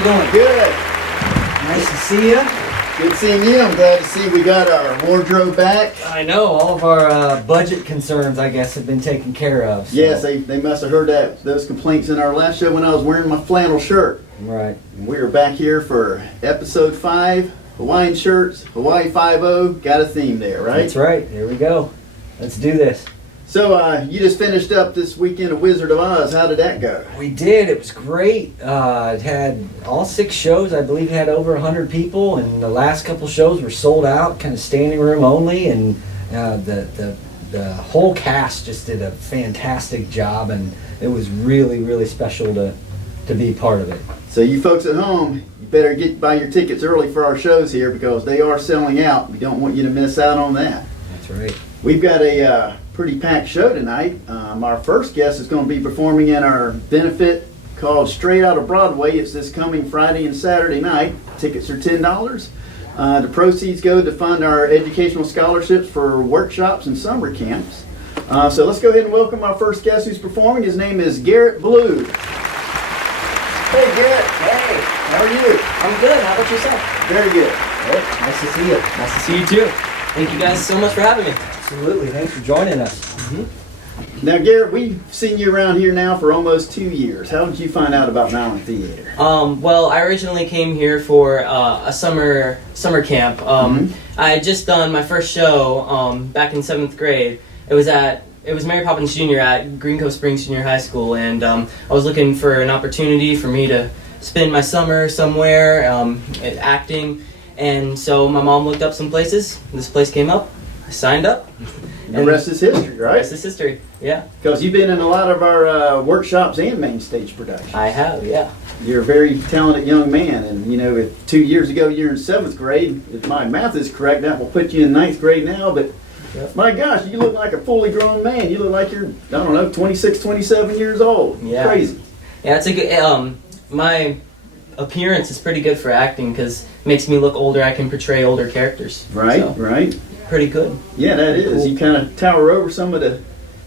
you doing? Good. Nice to see you. Good seeing you. I'm glad to see we got our wardrobe back. I know, all of our budget concerns, I guess, have been taken care of. So. Yes, they must have heard those complaints in our last show when I was wearing my flannel shirt. Right. And we are back here for episode 5, Hawaiian shirts, Hawaii 5-0. Got a theme there, right? That's right. Here we go. Let's do this. So you just finished up this weekend of Wizard of Oz. How did that go? We did. It was great. It had all 6 shows. I believe it had over 100 people, and the last couple shows were sold out, kind of standing room only, and the whole cast just did a fantastic job, and it was really, really special to be part of it. So you folks at home, you better buy your tickets early for our shows here because they are selling out. We don't want you to miss out on that. That's right. We've got a pretty packed show tonight. Our first guest is going to be performing in our benefit called Straight Outta Broadway. It's this coming Friday and Saturday night. Tickets are $10. The proceeds go to fund our educational scholarships for workshops and summer camps. So let's go ahead and welcome our first guest who's performing. His name is Garrett Blue. Hey Garrett. Hey. How are you? I'm good. How about yourself? Very good. Good. Nice to see you. Nice to see you too. Thank you guys so much for having me. Absolutely. Thanks for joining us. Now Garrett, we've seen you around here now for almost 2 years. How did you find out about Mountain Theater? Well, I originally came here for a summer camp. I had just done my first show back in 7th grade. It was Mary Poppins Jr. at Green Cove Springs Junior High School, and I was looking for an opportunity for me to spend my summer somewhere acting. And so my mom looked up some places. This place came up. I signed up. And the rest is history, right? The rest is history, yeah. Because you've been in a lot of our workshops and main stage productions. I have, yeah. You're a very talented young man, and you know, if 2 years ago you're in 7th grade, if my math is correct, that will put you in 9th grade now, but Yep. my gosh, you look like a fully grown man. You look like you're, I don't know, 26, 27 years old. Yeah. Crazy. Yeah, it's a good, my appearance is pretty good for acting because it makes me look older. I can portray older characters. Right, So, right. pretty good. Yeah, that is. Cool. You kind of tower over some of the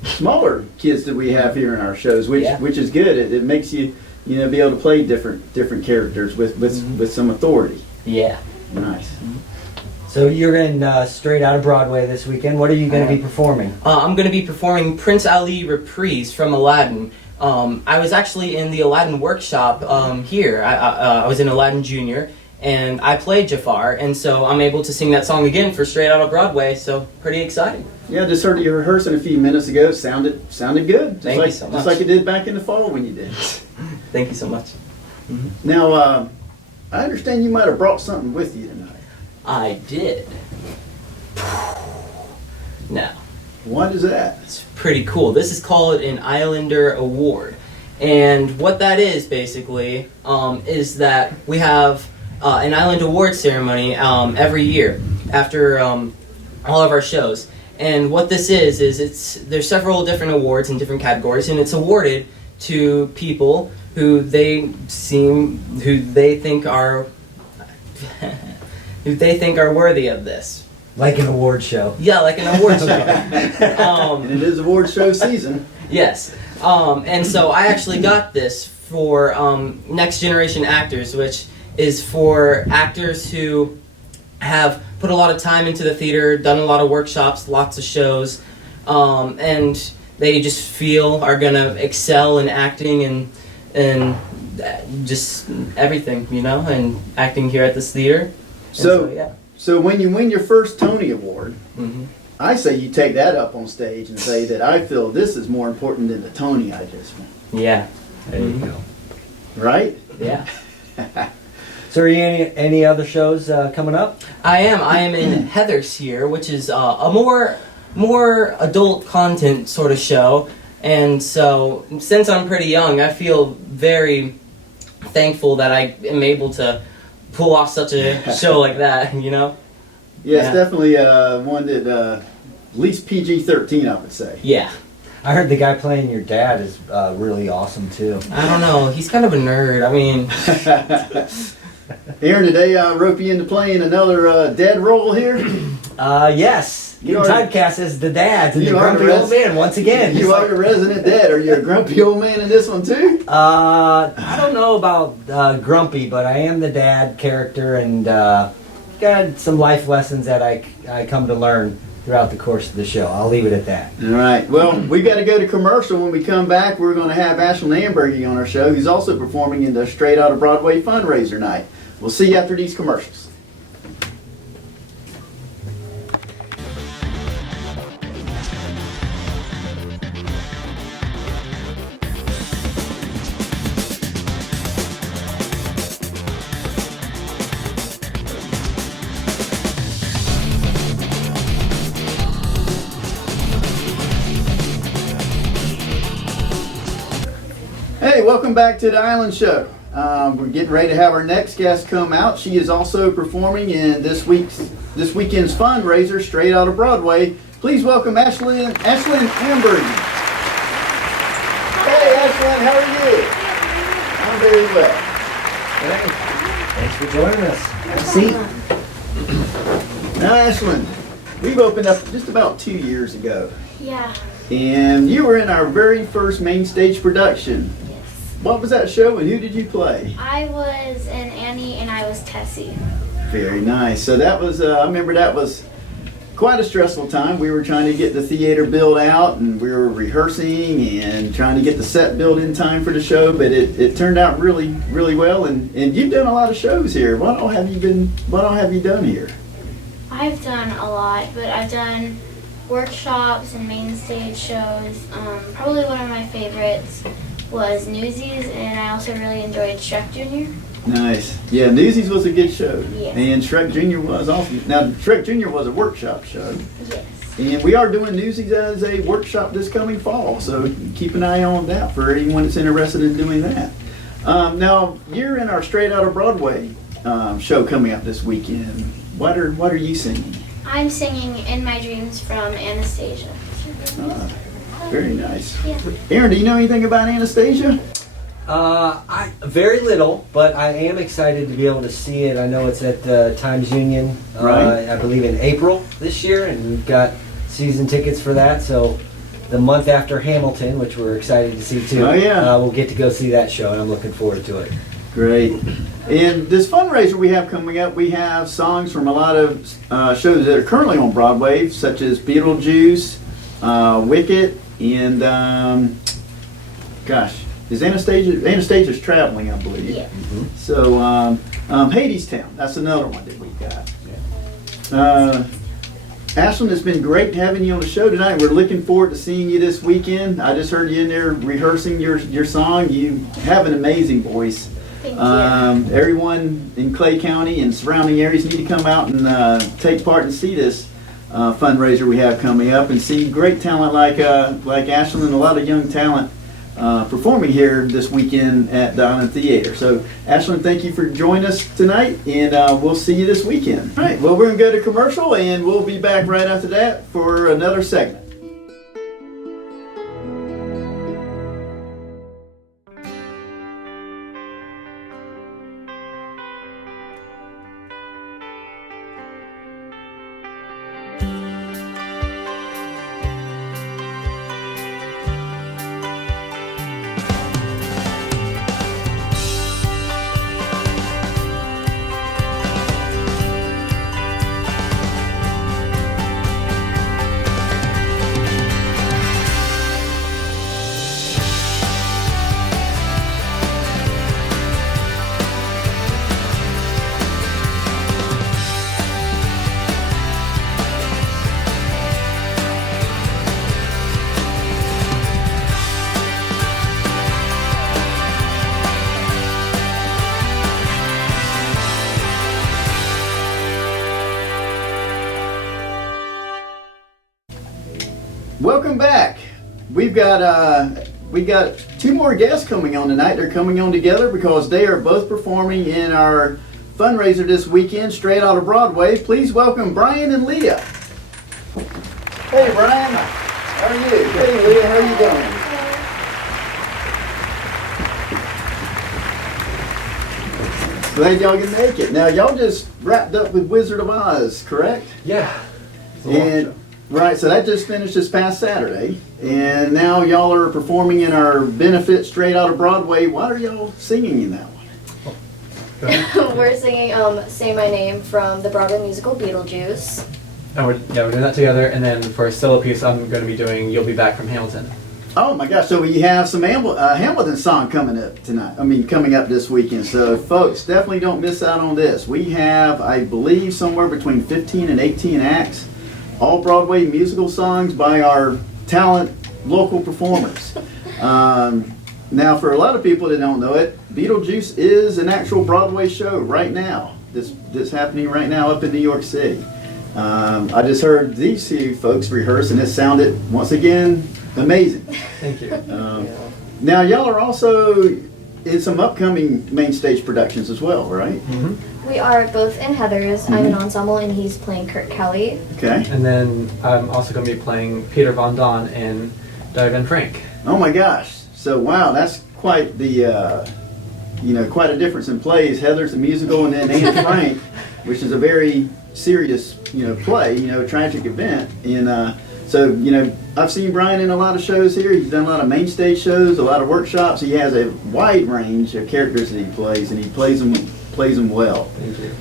smaller kids that we have here in our shows, which Yeah. which is good. It makes you, you know, be able to play different characters with some authority. Yeah. Nice. So you're in Straight Outta Broadway this weekend. What are you going to be performing? I'm going to be performing Prince Ali Reprise from Aladdin. I was actually in the Aladdin workshop here. I was in Aladdin Junior, and I played Jafar, and so I'm able to sing that song again for Straight Outta Broadway, so pretty excited. Yeah, just heard you rehearsing a few minutes ago. Sounded good. Just Thank like, you so much. Just like it did back in the fall when you did. Thank you so much. Now, I understand you might have brought something with you tonight. I did. Now, What is that? it's pretty cool. This is called an Islander Award. And what that is, basically, is that we have an Island Award ceremony every year after all of our shows. And what this is there's several different awards in different categories, and it's awarded to people who they think are worthy of this. Like an award show. Yeah, like an award show. And it is award show season. Yes. And so I actually got this for Next Generation Actors, which is for actors who have put a lot of time into the theater, done a lot of workshops, lots of shows, and they just feel are going to excel in acting and just everything, you know, and acting here at this theater. So, yeah. so when you win your first Tony Award, Mm-hmm. I say you take that up on stage and say that I feel this is more important than the Tony I just won. Yeah. There you go. Right? Yeah. So are you any other shows coming up? I am in Heather's here, which is a more adult content sort of show. And so, since I'm pretty young, I feel very thankful that I am able to pull off such a show like that, you know? Yeah, Yeah. it's definitely one that at least PG-13, I would say. Yeah. I heard the guy playing your dad is really awesome too. I don't know, he's kind of a nerd. I mean, Aaron, today I rope you into playing another dead role here. Yes. Getting typecast as the dads and the You are grumpy the old man once again. You are your resident dad. Are you a grumpy old man in this one too? I don't know about grumpy, but I am the dad character, and got some life lessons that I come to learn throughout the course of the show. I'll leave it at that. All right. Well, we've got to go to commercial. When we come back, we're going to have Ashlyn Ambergy on our show, who's also performing in the Straight Outta Broadway fundraiser night. We'll see you after these commercials. Hey, welcome back to the Island Show. We're getting ready to have our next guest come out. She is also performing in this weekend's fundraiser, Straight Outta Broadway. Please welcome Ashlyn Ambergy. Hey, Ashlyn, how are you? I'm very well. Thanks for joining us. Have a seat. Now, Ashlyn, we've opened up just about 2 years ago, Yeah. and you were in our very first main stage production. Yes. What was that show, and who did you play? I was an Annie and I was Tessie. Very nice. So that was, I remember that was quite a stressful time. We were trying to get the theater built out, and we were rehearsing and trying to get the set built in time for the show, but it turned out really, really well. And you've done a lot of shows here. What all have you done here? I've done a lot, but I've done workshops and main stage shows. Probably one of my favorites was Newsies, and I also really enjoyed Shrek Jr. Nice. Yeah, Newsies was a good show. Yeah. And Shrek Jr. was also. Now, Shrek Jr. was a workshop show. Yes. And we are doing Newsies as a workshop this coming fall, so keep an eye on that for anyone that's interested in doing that. Now, you're in our Straight Outta Broadway show coming up this weekend. What are you singing? I'm singing In My Dreams from Anastasia. Very nice. Yeah. Aaron, do you know anything about Anastasia? I very little, but I am excited to be able to see it. I know it's at Times Union, Right. I believe in April this year, and we've got season tickets for that. So the month after Hamilton, which we're excited to see too. Oh, yeah. We'll get to go see that show, and I'm looking forward to it. Great. And this fundraiser we have coming up, we have songs from a lot of shows that are currently on Broadway, such as Beetlejuice, Wicked, and is Anastasia's traveling, I believe. Yeah. So Hadestown, that's another one that we got. Ashlyn, it's been great having you on the show tonight. We're looking forward to seeing you this weekend. I just heard you in there rehearsing your song. You have an amazing voice. Thank you. Everyone in Clay County and surrounding areas need to come out and take part and see this fundraiser we have coming up, and see great talent like Ashlyn and a lot of young talent performing here this weekend at the Island Theater. So, Ashlyn, thank you for joining us tonight, and we'll see you this weekend. All right, well, we're going to go to commercial, and we'll be back right after that for another segment. Welcome back. We got two more guests coming on tonight. They're coming on together because they are both performing in our fundraiser this weekend, Straight Outta Broadway. Please welcome Brian and Leah. Hey Brian, how are you? Hey Leah, how are you doing? Glad y'all can make it. Now y'all just wrapped up with Wizard of Oz, correct? Yeah. And Right, so that just finished this past Saturday, and now y'all are performing in our benefit Straight Outta Broadway. What are y'all singing in that one? We're singing Say My Name from the Broadway musical Beetlejuice. And we're doing that together. And then for a solo piece, I'm going to be doing You'll Be Back from Hamilton. Oh my gosh, so we have some Hamilton song coming up tonight. Coming up this weekend. So folks, definitely don't miss out on this. We have, I believe, somewhere between 15 and 18 acts. All Broadway musical songs by our talent local performers. Now, for a lot of people that don't know it, Beetlejuice is an actual Broadway show right now. This happening right now up in New York City. I just heard these two folks rehearse, and it sounded once again amazing. Thank you. Now, y'all are also in some upcoming main stage productions as well, right? Mm-hmm. We are both in Heathers. I'm an ensemble, and he's playing Kurt Kelly. Okay. And then I'm also going to be playing Peter Von Don in Dive and Frank. Oh my gosh. So wow, that's quite the quite a difference in plays. Heather's the musical, and then Anne Frank, which is a very serious play, tragic event. And so I've seen Brian in a lot of shows here. He's done a lot of main stage shows, a lot of workshops. He has a wide range of characters that he plays, and he plays them well. Thank you.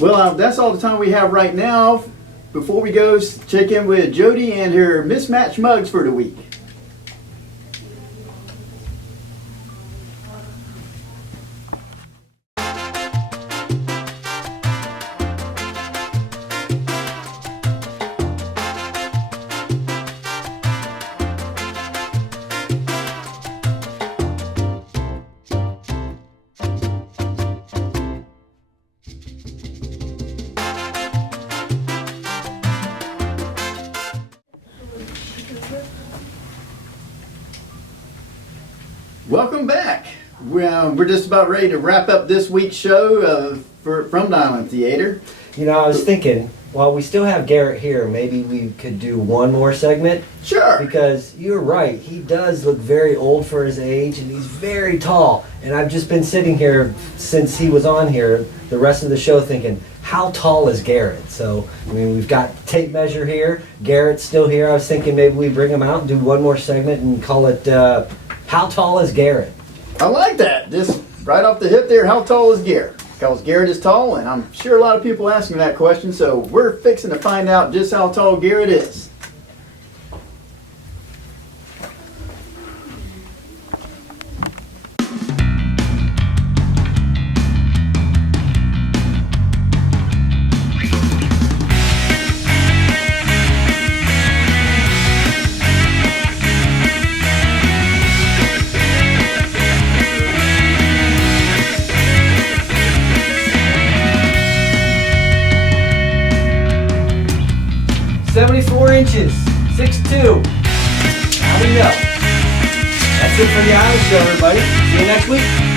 Well, that's all the time we have right now. Before we go, check in with Jody and her mismatched mugs for the week. Welcome back. We're just about ready to wrap up this week's show from the Island Theater. I was thinking, while we still have Garrett here, maybe we could do one more segment. Sure. Because you're right, he does look very old for his age, and he's very tall. And I've just been sitting here since he was on here, the rest of the show, thinking, how tall is Garrett? So, we've got tape measure here. Garrett's still here. I was thinking maybe we bring him out and do one more segment and call it, How Tall is Garrett? I like that. Just right off the hip there, how tall is Garrett? Because Garrett is tall, and I'm sure a lot of people asking that question, so we're fixing to find out just how tall Garrett is. Inches, 6'2". How we know? That's it for the Island Show, everybody. See you next week.